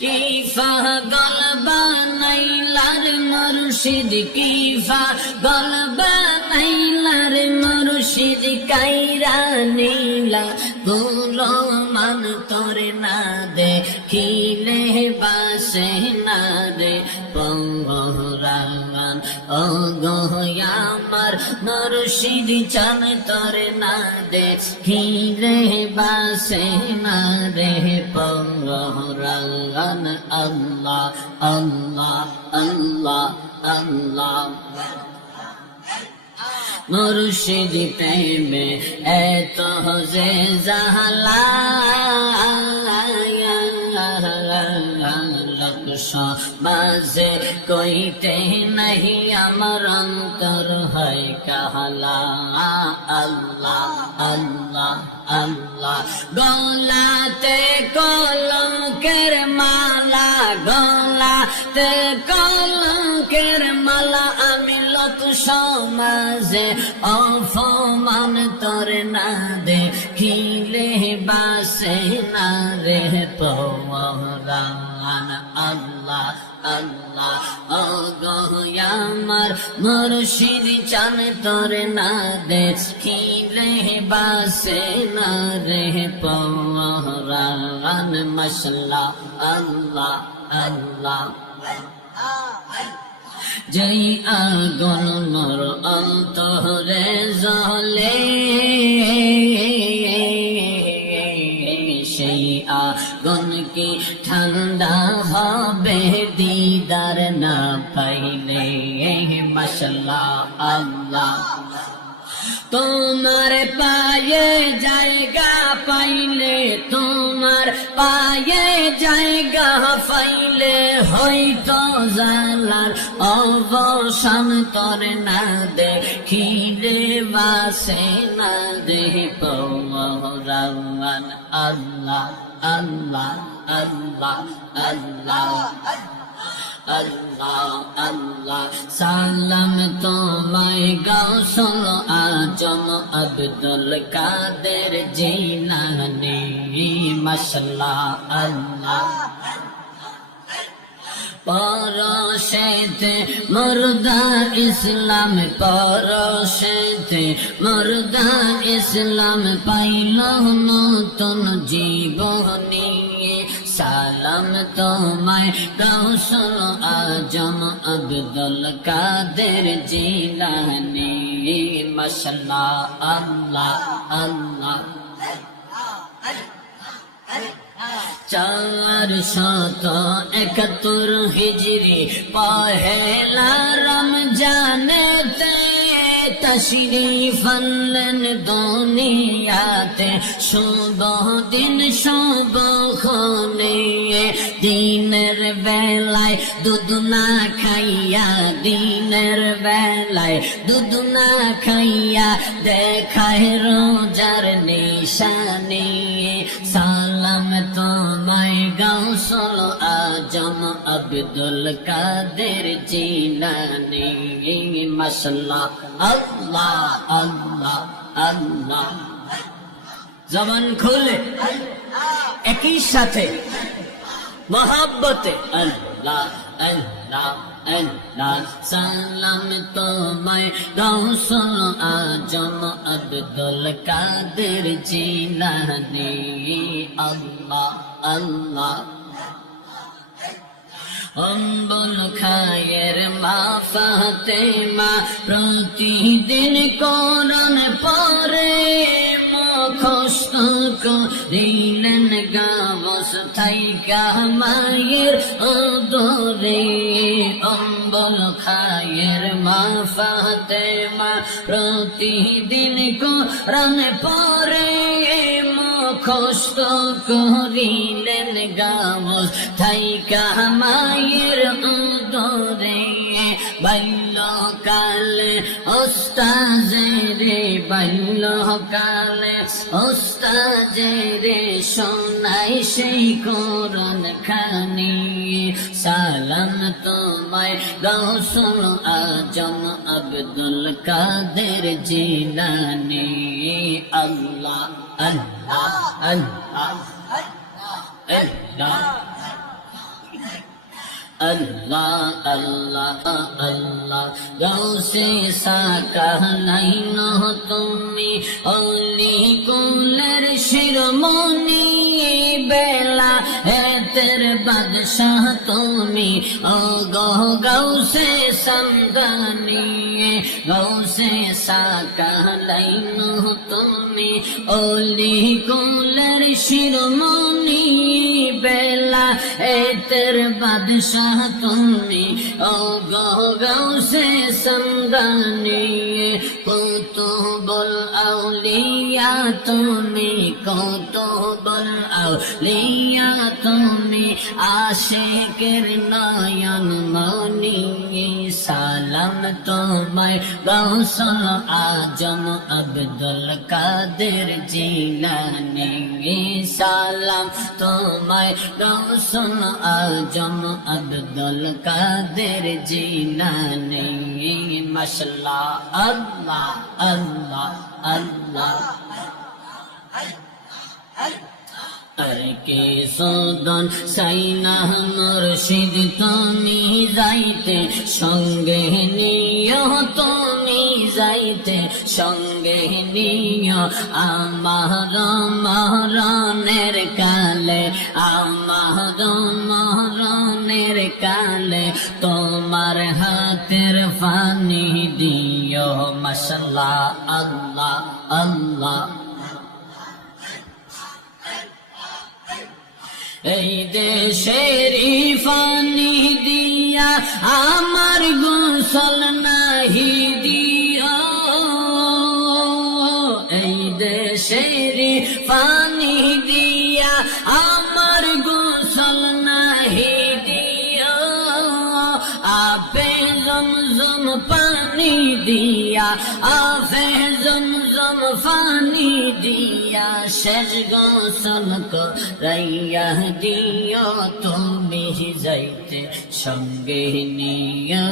কি পাগল বানাইলার মুর্শিদ, কি পাগল বানাইলার মুর্শিদ, কাইরা নীলা গুলো মান তোরে না দেখিলে বাসে না রে পঙ্গরান। ও গো আমার মুর্শিদ চান তোরে না দেখিলে বাসে না রে পঙ্গরান। আল্লাহ আল্লাহ আল্লাহ আল্লাহ মুর্শিদ প্রেমে এত যে জালা, বাজে কইতে নাহি আমার অন্তর হয় কাহলা। আল্লাহ আল্লাহ আল্লাহ গলাতে কলঙ্কের মালা, গলাতে কলঙ্কের মালা, আমি লোক সমাজে অপমান তোরে না দেখিলে বাসে না রে পরাণ। আল্লাহ আল্লাহ ও গো আমার মুর্শিদ চান তোরে না দেখিলে বাসে না রে পরাণ। মাশাআল্লাহ আল্লাহ আল্লাহ যেই আগুন মোর অন্তরে জ্বলে, সেই আগুন কি ঠান্ডা হবে দিদার না পাইলে। মাশাআল্লাহ আল্লাহ তোমার পায়ে জায়গা পাইলে, তোমার পায়ে জায়গা পাইলে হয়তো জালার অবসান তোরে না দেখিলে বাসে না দে পরাণ। আল্লাহ আল্লাহ আল্লাহ আল্লাহ আল্লাহ আল্লাহ সালাম তোমায় গাউসুল আজম আব্দুল কাদের জিলানী। মাশাআল্লাহ আল্লাহ পরশেতে মুর্দা ইসলাম, পরশেতে মুর্দা ইসলাম পাইল নতুন জীবনী। সালাম তোমায় গাউসুল আজম আব্দুল কাদের জিলানী। মাশাআল্লাহ আল্লাহ আল্লাহ 471 হিজরি পহেলা রমজানেতে তশরিফ আনলেন দুনিয়াতে, শুভ দিন শুভ ক্ষণে দিনের বেলায় দুধ না খাইয়া, দিনের বেলায় দুধ না খাইয়া দেখায় রোজার নিশানি। সালাম তোমায় গাউসুল আজম আব্দুল কাদের জিলানী। মাশাআল্লাহ আল্লাহ আল্লাহ আল্লাহ জবান খুলে একই সাথে মহব্বতে আল্লাহ আল্লাহ আল্লাহ। সালাম তোমায় গাউসুল আজম আব্দুল কাদের জিলানী। আল্লাহ আল্লাহ অম্বল খায়ের মা ফাতেমা প্রতিদিন কোরআন পড়ে, মুখস্থ করিলেন গাওস থাইকা মায়ের আদরে। অম্বল খায়ের মা ফাতেমা প্রতিদিন কোরআন পড়ে, মুখস্থ করিলেন গাওস থাইকা মায়ের আদরে। বাল্যকালে ওস্তাজে রে, বাল্যকালে ওস্তাজে রে শোনাই সেই কোরআন খানি। সালাম তোমায় গাউসুল আজম আব্দুল কাদের জিলানী। আল্লাহ আল্লাহ আল্লাহ আল্লাহ আল্লাহ আল্লাহ আল্লাহ গাউসে সাকানাইন তুমি অলি কুলের শিরোমণি বেলা হেতের বাদশাহ তুমি ও গাউসে সমদানি গাউসে সাকানাইন তুমি অলি কুলের শিরোমণি বেলা হেতের বাদশাহ তুমি ও গাউসে সমদানি কত বল আউলিয়া তুমি কত বল আউলিয়া তুমি আশিকের নয়ন মনি সালাম তোমায় গাউসুল আজম আব্দুল কাদের জিলানী সালাম তোমায় গাউসুল আজম আব্দুল কাদের জিলানী মাশাআল্লাহ আল্লাহ আল্লাহ আল্লাহ আর কে সদন সাইনা মুর্শিদ তুমি যাইতে সঙ্গে নিও তুমি যাইতে সঙ্গে নিও আমার মরণের কালে আমার মরণের কালে তোমার হাতের পানি দিও মাশাআল্লাহ আল্লাহ আল্লাহ এই দেশেরি পানি দিয়া আমার গোসল নাহি দিও এই দেশেরি পানি দিয়া আমার গোসল নাহি দিও আপে জমজম পানি দিয়া আপে জমজম পানি দিয়া শেষ গোসল করাইয়া দিও তুমি যাইতে সঙ্গে নিও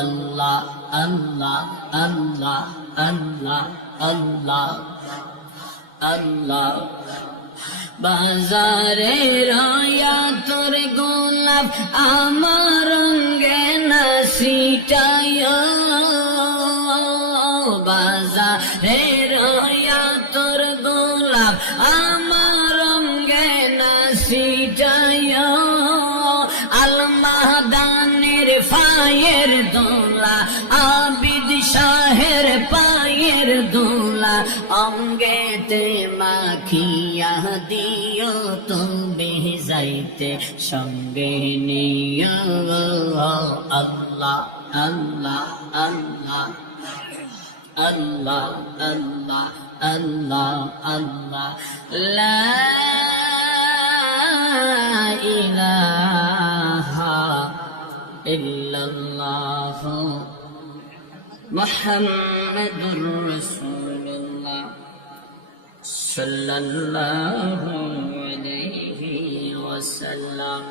আল্লাহ আল্লাহ আল্লাহ আল্লাহ আল্লাহ আল্লাহ বাজারে রয়া তোর গোলাপ আমার রঙ্গে না সিটায় বাজারে রয়া তোর গোলাপ আমার রঙ্গে না সিটায় আলমাদানের ফায়ের দোলা আবিদ শাহের পায়ের দোলা অঙ্গেতে মাখিয়া দিও তুমি যাইতে সঙ্গে নিও আল্লাহ আল্লাহ আল্লাহ আল্লাহ আল্লাহ আল্লাহ আল্লাহ লা ইলাহা ইল্লাল্লাহ মুহাম্মাদুর রাসূলুল্লাহ সাল্লাল্লাহু আলাইহি ওয়াসাল্লাম।